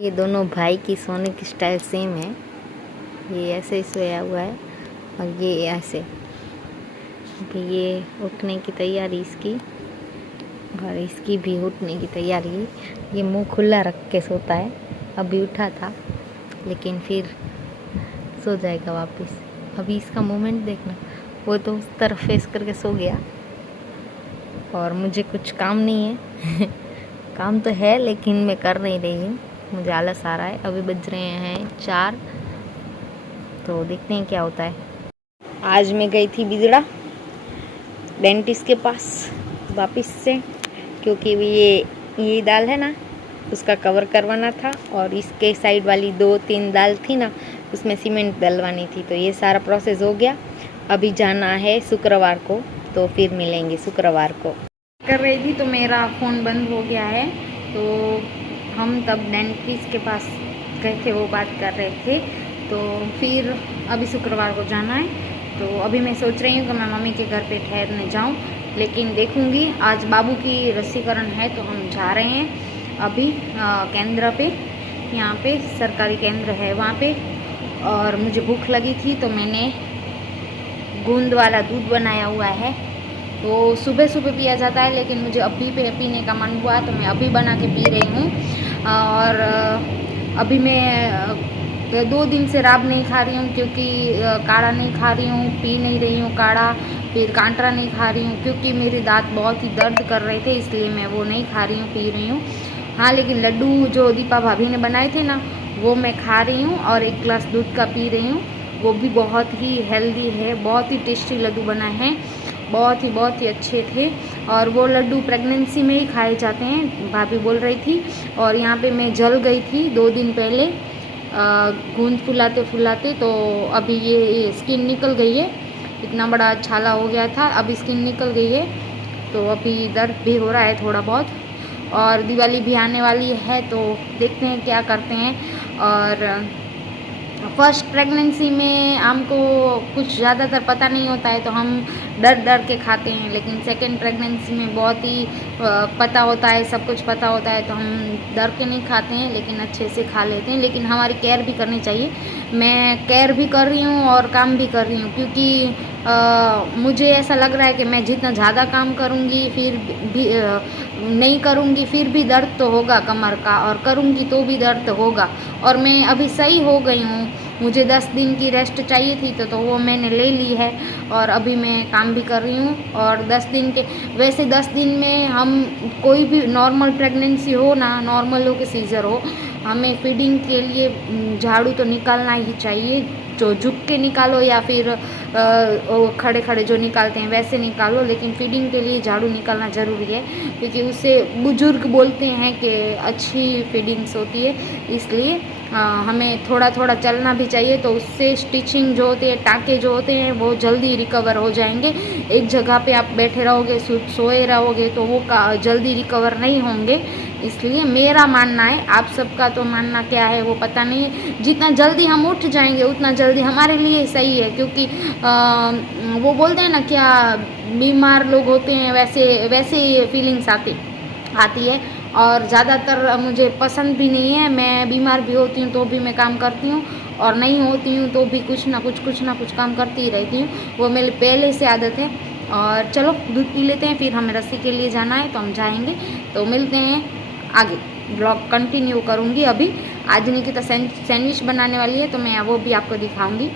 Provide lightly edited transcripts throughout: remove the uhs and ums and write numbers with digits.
ये दोनों भाई की सोने की स्टाइल सेम है। ये ऐसे ही सोया हुआ है और ये ऐसे। अभी ये उठने की तैयारी इसकी, और इसकी भी उठने की तैयारी। ये मुंह खुला रख के सोता है। अभी उठा था लेकिन फिर सो जाएगा वापस। अभी इसका मूवमेंट देखना, वो तो उस तरफ फेस करके सो गया। और मुझे कुछ काम नहीं है काम तो है लेकिन मैं कर नहीं रही हूँ, मुझे आलस आ रहा है। अभी बज रहे हैं 4, तो देखते हैं क्या होता है। आज मैं गई थी बिजड़ा डेंटिस्ट के पास वापस से, क्योंकि ये दाल है ना, उसका कवर करवाना था। और इसके साइड वाली 2-3 दाल थी ना, उसमें सीमेंट डलवानी थी। तो ये सारा प्रोसेस हो गया। अभी जाना है शुक्रवार को, तो फिर मिलेंगे शुक्रवार को। कर रही थी तो मेरा फ़ोन बंद हो गया है। तो हम तब डेंटिस्ट के पास गए थे, वो बात कर रहे थे। तो फिर अभी शुक्रवार को जाना है। तो अभी मैं सोच रही हूँ कि मैं मम्मी के घर पे ठहरने जाऊँ, लेकिन देखूँगी। आज बाबू की रसीकरण है तो हम जा रहे हैं अभी केंद्र पे। यहाँ पे सरकारी केंद्र है वहाँ पे। और मुझे भूख लगी थी तो मैंने गूंद वाला दूध बनाया हुआ है। तो सुबह सुबह पिया जाता है, लेकिन मुझे अभी पीने का मन हुआ तो मैं अभी बना के पी रही हूँ। और अभी मैं 2 दिन से राब नहीं खा रही हूँ, क्योंकि काढ़ा नहीं खा रही हूँ, पी नहीं रही हूँ काढ़ा। फिर कांटरा नहीं खा रही हूँ क्योंकि मेरे दांत बहुत ही दर्द कर रहे थे, इसलिए मैं वो नहीं खा रही हूँ, पी रही हूँ। हाँ, लेकिन लड्डू जो दीपा भाभी ने बनाए थे ना, वो मैं खा रही हूँ और 1 गिलास दूध का पी रही हूँ। वो भी बहुत ही हेल्दी है, बहुत ही टेस्टी लड्डू बनाए हैं, बहुत ही अच्छे थे। और वो लड्डू प्रेगनेंसी में ही खाए जाते हैं, भाभी बोल रही थी। और यहाँ पे मैं जल गई थी 2 दिन पहले गूंद फुलाते फुलाते। तो अभी ये स्किन निकल गई है, इतना बड़ा छाला हो गया था, अभी स्किन निकल गई है। तो अभी दर्द भी हो रहा है थोड़ा बहुत। और दिवाली भी आने वाली है, तो देखते हैं क्या करते हैं। और फर्स्ट प्रेगनेंसी में हमको कुछ ज़्यादातर पता नहीं होता है, तो हम डर के खाते हैं। लेकिन सेकेंड प्रेगनेंसी में बहुत ही पता होता है, सब कुछ पता होता है, तो हम डर के नहीं खाते हैं, लेकिन अच्छे से खा लेते हैं। लेकिन हमारी केयर भी करनी चाहिए। मैं केयर भी कर रही हूँ और काम भी कर रही हूँ, क्योंकि मुझे ऐसा लग रहा है कि मैं जितना ज़्यादा काम करूँगी फिर भी नहीं करूँगी फिर भी दर्द तो होगा कमर का, और करूँगी तो भी दर्द होगा। और मैं अभी सही हो गई हूँ। मुझे 10 दिन की रेस्ट चाहिए थी, तो वो मैंने ले ली है। और अभी मैं काम भी कर रही हूँ। और 10 दिन के, वैसे 10 दिन में हम कोई भी नॉर्मल प्रेगनेंसी हो ना, नॉर्मल हो कि सीजर हो, हमें फीडिंग के लिए झाड़ू तो निकालना ही चाहिए। जो झुक के निकालो या फिर खड़े खड़े जो निकालते हैं वैसे निकालो, लेकिन फीडिंग के लिए झाड़ू निकालना ज़रूरी है, क्योंकि उससे बुजुर्ग बोलते हैं कि अच्छी फीडिंग्स होती है। इसलिए हमें थोड़ा थोड़ा चलना भी चाहिए, तो उससे स्टिचिंग जो होती है, टाँके जो होते हैं, वो जल्दी रिकवर हो जाएंगे। एक जगह पे आप बैठे रहोगे, सोए रहोगे, तो वो जल्दी रिकवर नहीं होंगे। इसलिए मेरा मानना है, आप सबका तो मानना क्या है वो पता नहीं है। जितना जल्दी हम उठ जाएंगे उतना जल्दी हमारे लिए सही है, क्योंकि वो बोलते हैं ना, क्या बीमार लोग होते हैं वैसे ही फीलिंग्स आती है। और ज़्यादातर मुझे पसंद भी नहीं है। मैं बीमार भी होती हूँ तो भी मैं काम करती हूँ, और नहीं होती हूँ तो भी कुछ ना कुछ काम करती ही रहती हूँ। वो मेरी पहले से आदत है। और चलो दूध पी लेते हैं, फिर हमें रस्सी के लिए जाना है तो हम जाएंगे। तो मिलते हैं आगे, ब्लॉग कंटिन्यू करूँगी। अभी आज निकिता सैंडविच बनाने वाली है, तो मैं वो भी आपको दिखाऊँगी।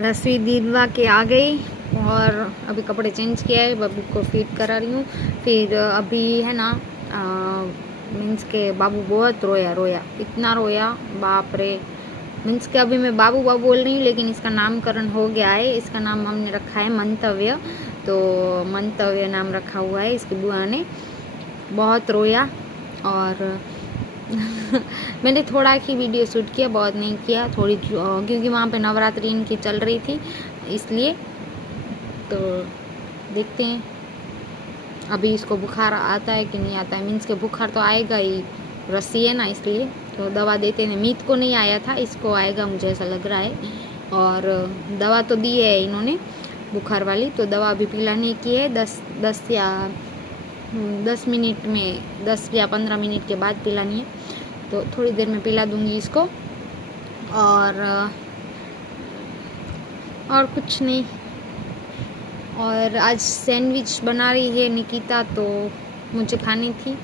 रस्सी दिलवा के आ गई और अभी कपड़े चेंज किया है, बाबू को फीड करा रही हूँ। फिर अभी है ना, मीन्स के बाबू बहुत रोया, इतना रोया, बाप रे। मीन्स के अभी मैं बाबू बोल रही हूँ, लेकिन इसका नामकरण हो गया है। इसका नाम हमने रखा है मंतव्य। तो मंतव्य नाम रखा हुआ है इसकी बुआ ने। बहुत रोया। और मैंने थोड़ा ही वीडियो शूट किया, बहुत नहीं किया, थोड़ी, क्योंकि वहाँ पे नवरात्रि इनकी चल रही थी इसलिए। तो देखते हैं अभी इसको बुखार आता है कि नहीं आता है, मीन्स के बुखार तो आएगा ही, रस्सी है ना इसलिए। तो दवा देते हैं, मीत को नहीं आया था, इसको आएगा मुझे ऐसा लग रहा है। और दवा तो दी है इन्होंने बुखार वाली, तो दवा अभी पिलाने की है 10 मिनट में, 10 या 15 मिनट के बाद पिलानी है। तो थोड़ी देर में पिला दूंगी इसको। और कुछ नहीं। और आज सैंडविच बना रही है निकिता, तो मुझे खानी थी,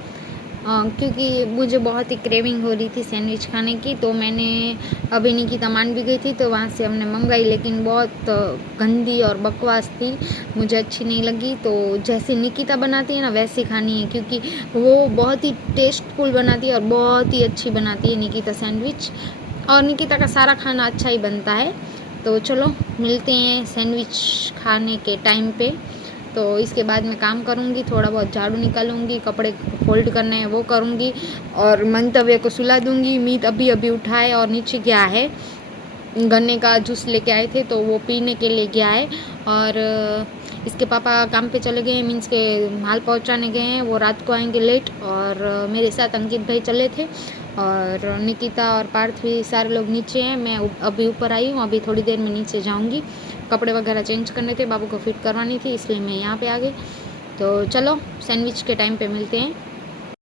क्योंकि मुझे बहुत ही क्रेविंग हो रही थी सैंडविच खाने की। तो मैंने अभी निकिता मान भी गई थी, तो वहाँ से हमने मंगाई, लेकिन बहुत गंदी और बकवास थी, मुझे अच्छी नहीं लगी। तो जैसे निकिता बनाती है ना वैसे खानी है, क्योंकि वो बहुत ही टेस्टफुल बनाती है और बहुत ही अच्छी बनाती है निकिता सैंडविच। और निकिता का सारा खाना अच्छा ही बनता है। तो चलो मिलते हैं सैंडविच खाने के टाइम पे। तो इसके बाद मैं काम करूँगी, थोड़ा बहुत झाड़ू निकालूंगी, कपड़े फोल्ड करने हैं वो करूँगी, और मंतव्य को सुला दूँगी। मीत अभी अभी उठाए और नीचे गया है, गन्ने का जूस लेके आए थे तो वो पीने के लिए गया है। और इसके पापा काम पे चले गए हैं, मीन्स के माल पहुंचाने गए हैं, वो रात को आएंगे लेट। और मेरे साथ अंकित भाई चले थे, और निकिता और पार्थ भी सारे लोग नीचे हैं। मैं अभी ऊपर आई हूँ, अभी थोड़ी देर में नीचे जाऊँगी, कपड़े वगैरह चेंज करने थे, बाबू को फिट करवानी थी, इसलिए मैं यहाँ पे आ गई। तो चलो सैंडविच के टाइम पे मिलते हैं।